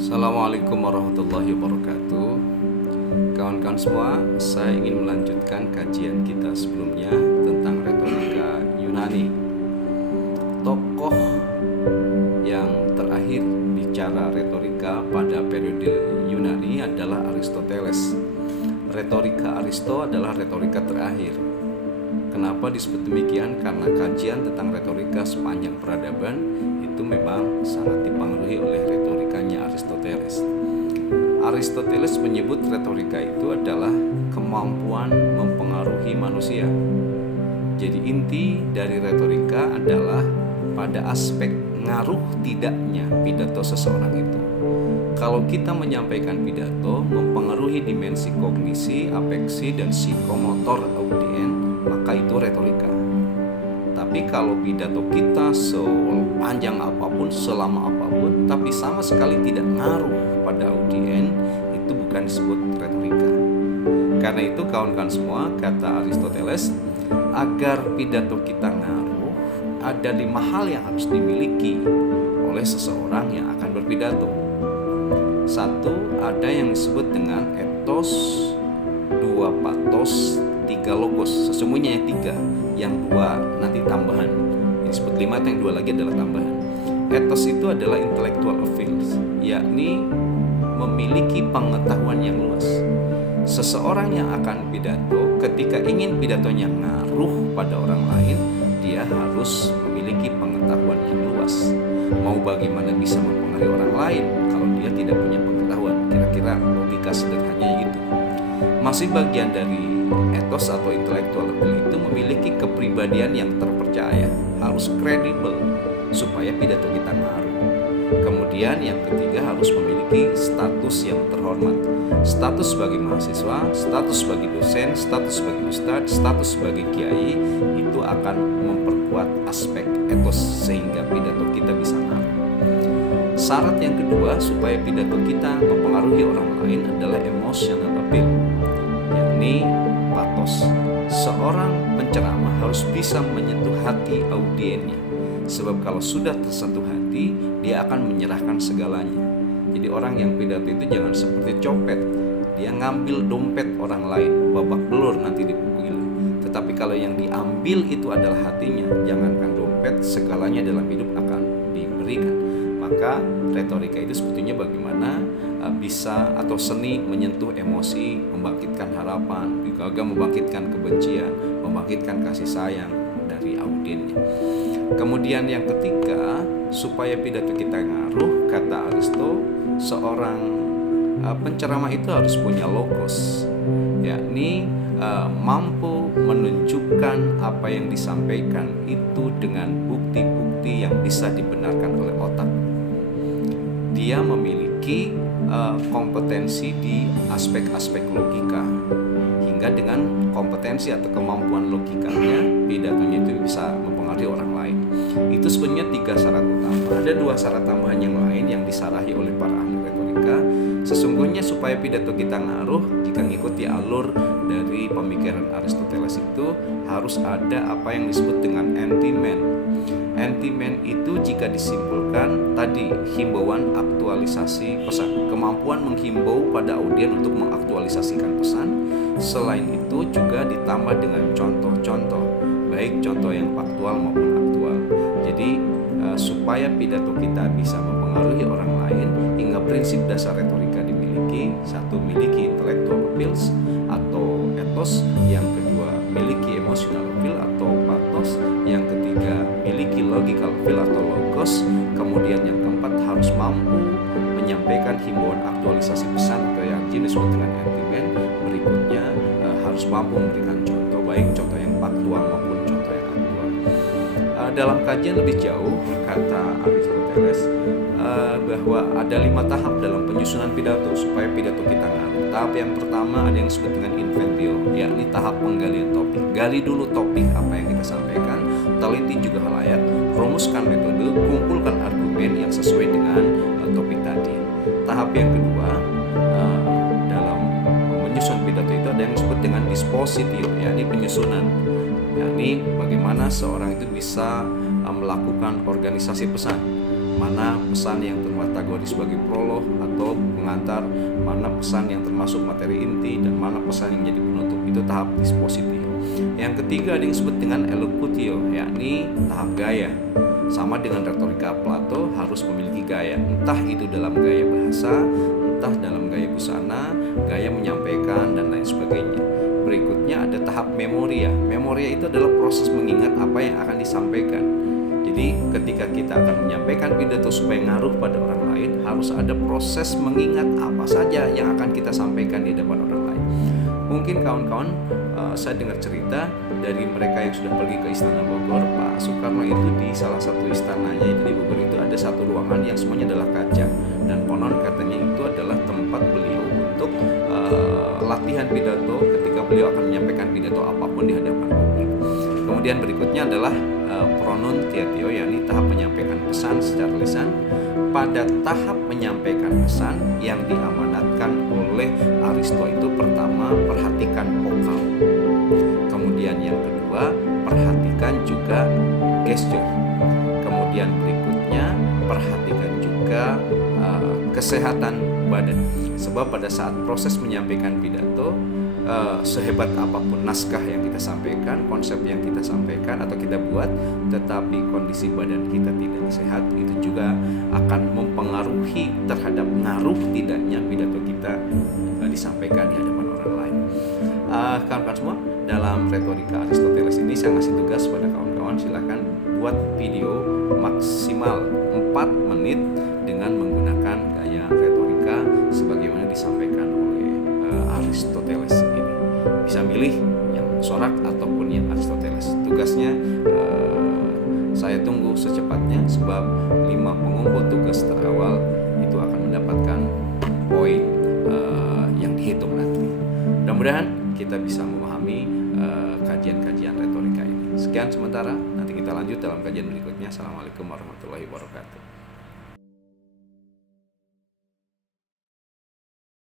Assalamualaikum warahmatullahi wabarakatuh. Kawan-kawan semua, saya ingin melanjutkan kajian kita sebelumnya tentang retorika Yunani. Tokoh yang terakhir bicara retorika pada periode Yunani adalah Aristoteles. Retorika Aristo adalah retorika terakhir. Kenapa disebut demikian? Karena kajian tentang retorika sepanjang peradaban itu memang sangat dipengaruhi oleh retorikanya Aristoteles. Aristoteles menyebut retorika itu adalah kemampuan mempengaruhi manusia. Jadi inti dari retorika adalah pada aspek ngaruh tidaknya pidato seseorang itu. Kalau kita menyampaikan pidato mempengaruhi dimensi kognisi, afeksi, dan psikomotor audien, maka itu retorika. Tapi kalau pidato kita sepanjang apapun, selama apapun, tapi sama sekali tidak ngaruh pada audien, itu bukan disebut retorika. Karena itu kawan-kawan semua, kata Aristoteles, agar pidato kita ngaruh, ada 5 hal yang harus dimiliki oleh seseorang yang akan berpidato. 1, ada yang disebut dengan ethos, 2 pathos, 3 logos. Sesungguhnya yang 3, yang 2 nanti tambahan. Yang disebut 5 itu yang 2 lagi adalah tambahan. Ethos itu adalah intellectual appeals, yakni memiliki pengetahuan yang luas. Seseorang yang akan pidato, ketika ingin pidatonya ngaruh pada orang lain, dia harus memiliki pengetahuan yang luas. Mau bagaimana bisa mempengaruhi orang lain kalau dia tidak punya pengetahuan? Kira-kira logika sederhananya itu. Masih bagian dari ethos atau intellectual appeal itu memiliki kepribadian yang terpercaya, harus kredibel supaya pidato kita ngaruh. Kemudian yang ketiga harus memiliki status yang terhormat. Status sebagai mahasiswa, status sebagai dosen, status sebagai ustadz, status sebagai kiai, itu akan memperkuat aspek ethos sehingga pidato kita bisa ngaruh. Syarat yang kedua supaya pidato kita mempengaruhi orang lain adalah emotional appeal, yakni pathos. Seorang penceramah harus bisa menyentuh hati audiennya. Sebab kalau sudah tersentuh hati, dia akan menyerahkan segalanya. Jadi orang yang pidato itu jangan seperti copet, dia ngambil dompet orang lain, babak belur nanti dipukuli. Tetapi kalau yang diambil itu adalah hatinya, jangankan dompet, segalanya dalam hidup akan diberikan. Maka retorika itu sebetulnya bagaimana bisa atau seni menyentuh emosi, membangkitkan harapan, juga membangkitkan kebencian, membangkitkan kasih sayang dari audiennya. Kemudian yang ketiga, supaya pidato kita ngaruh, kata Aristo, seorang penceramah itu harus punya logos, yakni mampu menunjukkan apa yang disampaikan itu dengan bukti-bukti yang bisa dibenarkan oleh otak. Dia memiliki kompetensi di aspek-aspek logika, hingga dengan kompetensi atau kemampuan logikanya pidatonya itu bisa mempengaruhi orang lain. Itu sebenarnya 3 syarat utama. Ada 2 syarat tambahan yang lain yang disarahi oleh para ahli retorika. Sesungguhnya supaya pidato kita ngaruh, jika mengikuti alur dari pemikiran Aristoteles itu harus ada apa yang disebut dengan anti-man. Anti-man itu jika disimpulkan tadi himbauan aktualisasi pesan, kemampuan menghimbau pada audien untuk mengaktualisasikan pesan. Selain itu juga ditambah dengan contoh-contoh, baik contoh yang faktual maupun aktual. Jadi supaya pidato kita bisa mempengaruhi orang lain, hingga prinsip dasar retorika dimiliki. 1, miliki intellectual appeals atau ethos. Yang kedua, miliki emotional appeal atau pathos. Yang ketiga, miliki logical appeal atau logos. Kemudian yang keempat, harus mampu menyampaikan himbauan aktualisasi pesan atau yang disebut dengan anti-man. Berikutnya harus mampu memberikan contoh, baik contoh yang faktual maupun contoh yang aktual. Dalam kajian lebih jauh, kata Aristoteles bahwa ada 5 tahap dalam penyusunan pidato supaya pidato kita ngaruh. Tahap yang pertama ada yang disebut dengan inventio, yakni tahap penggalian topik. Gali dulu topik apa yang kita sampaikan, teliti juga halayak, rumuskan metode, kumpulkan argumen yang sesuai dengan topik tadi. Tahap yang kedua dalam menyusun pidato itu ada yang disebut dengan dispositio, yakni penyusunan, yakni bagaimana seorang itu bisa melakukan organisasi pesan. mana pesan yang terkategori sebagai prolog atau pengantar, mana pesan yang termasuk materi inti, dan mana pesan yang jadi penutup. Itu tahap dispositio. Yang ketiga ada yang disebut dengan elocutio, yakni tahap gaya. Sama dengan retorika Plato, harus memiliki gaya, entah itu dalam gaya bahasa, entah dalam gaya busana, gaya menyampaikan, dan lain sebagainya. Berikutnya ada tahap memoria. Memoria itu adalah proses mengingat apa yang akan disampaikan. Jadi ketika kita akan menyampaikan pidato supaya ngaruh pada orang lain, harus ada proses mengingat apa saja yang akan kita sampaikan di depan orang lain. Mungkin kawan-kawan, saya dengar cerita dari mereka yang sudah pergi ke Istana Bogor. Pak Soekarno itu di salah satu istananya itu di Bogor itu ada satu ruangan yang semuanya adalah kaca, dan konon katanya itu adalah tempat beliau untuk latihan pidato ketika beliau akan menyampaikan pidato apapun di hadapan publik. Kemudian berikutnya adalah pronunciatio, yakni tahap menyampaikan pesan secara lisan. Pada tahap menyampaikan pesan yang diamanatkan oleh Aristo itu, pertama, perhatikan vokal. Kemudian yang kedua, perhatikan juga gestur. Kemudian berikutnya, perhatikan juga kesehatan badan. Sebab pada saat proses menyampaikan pidato, sehebat apapun naskah yang kita sampaikan, konsep yang kita sampaikan atau kita buat, tetapi kondisi badan kita tidak sehat, itu juga akan mempengaruhi terhadap ngaruh tidaknya pidato kita disampaikan di hadapan orang lain. Kawan-kawan semua, dalam retorika Aristoteles ini saya ngasih tugas pada kawan-kawan, silakan buat video maksimal 4 menit dengan menggunakan gaya retorika sebagaimana disampaikan oleh Aristoteles ini. Bisa milih yang Sorak ataupun yang Aristoteles. Tugasnya saya tunggu secepatnya, sebab 5 pengumpul tugas terawal itu akan mendapatkan poin yang dihitung nanti. Mudah-mudahan kita bisa memahami kajian-kajian retorika ini. Sekian sementara, nanti kita lanjut dalam kajian berikutnya. Assalamualaikum warahmatullahi wabarakatuh.